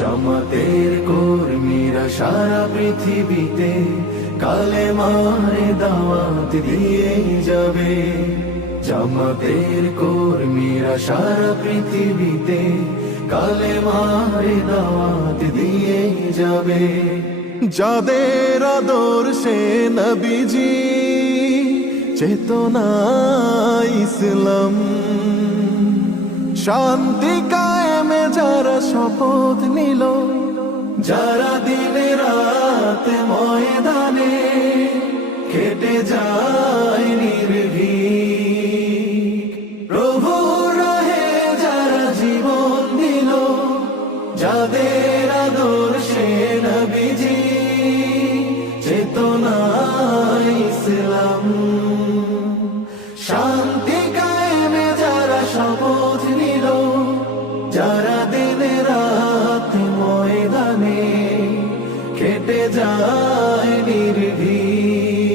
জামাতের কর্মীরা সারা পৃথিবীতে কালেমার দাওয়াত দিয়ে যাবে। জামাতের কর্মীরা সারা পৃথিবীতে কালেমার দাওয়াত দিয়ে যাবে। যাদের আদর্শে নবীজি চেতনা ইসলাম, শান্তি কায়েমে যারা শপথ নিল, যারা দিনে রাত ময়দানে কেটে যায় নির্ভীক, প্রভু রাহে যারা জীবন দিল, যাদের আদর্শে নবীজি চেতনা ইসলাম, শান্তি কায়েমে যারা শপথ নিল, যারা দিনে রাত ময়দানে কেটে যায় নির্ভীক,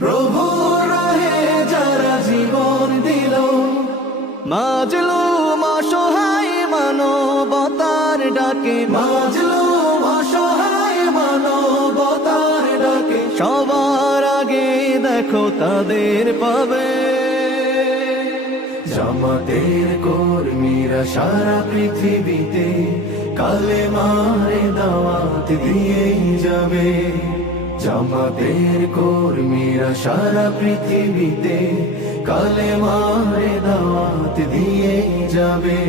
প্রভু রাহে যারা জীবন দিল, মাজলুম অসহায় মানবতার ডাকে, মাজলুম অসহায় মানবতার ডাকে, সবার আগে দেখো তাদের পাবে। জামাতের কর্মীরা সারা পৃথিবীতে কালেমার দাওয়াত দিয়ে যাবে। জামাতের কর্মীরা সারা পৃথিবীতে কালেমার দাওয়াত দিয়ে যাবে।